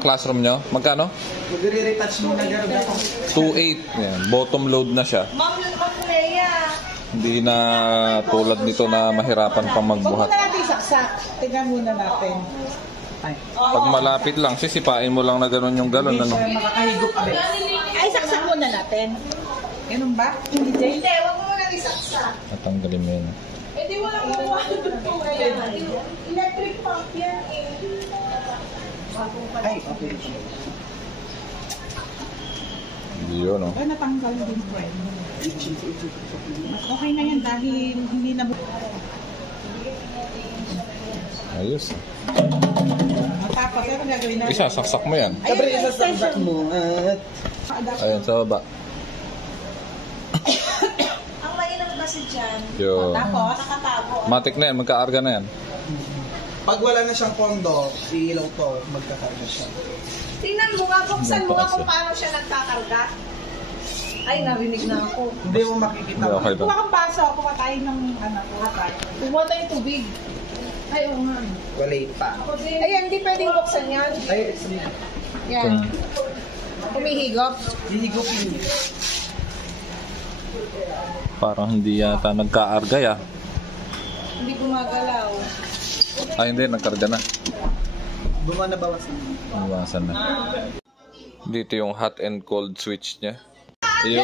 Classroom nyo, magkano? Magre-retouch muna gano'n ako. 2.8. Yan. Bottom load na siya. Hindi na tulad nito na mahirapan pang Huwag magbuhat. muna natin saksak. Tingnan muna natin. Ay. Pag malapit lang, sisipain mo lang na gano'n yung galon. Hindi Ano? siya makakahigop ulit. Ay, saksak muna natin. Ganun ba? Hindi, huwag mo muna isaksak. Tatanggalin mo yun. Hindi mo lang muna electric pump yan eh. Ay, okay. Yun, no? Ay, natanggal din po eh. Mas okay na yan dahil hindi na... Ayos. Matapos, pero gagawin na. Isa, saksak mo yan. Sabi, isasaksak mo. Ayan, sa baba. Ang mainam kasi dyan, Yun. Tapos, nakatago. Matik na yan, magka-arga na yan. Pag wala na siyang kondo, ilaw to, magkakarga siya. Tingnan mo nga, buksan mo nga kung paano siya nagkakarga. Ay, narinig na ako. Hindi mo makikita. Hindi, okay lang. kuha kang baso, kuha tayo ng kuha. Kumuha tayo tubig. Ay, oo nga. Walay pa. Ayan, hindi pwedeng buksan yan. Ay, Yan. Humihigop. hihigupin. Parang hindi yata nagka-arga ya. Hindi gumagalaw. Ay, hindi, nagkarga na. Bumana bawasan. Iwasan na. Dito yung hot and cold switch niya. Yun.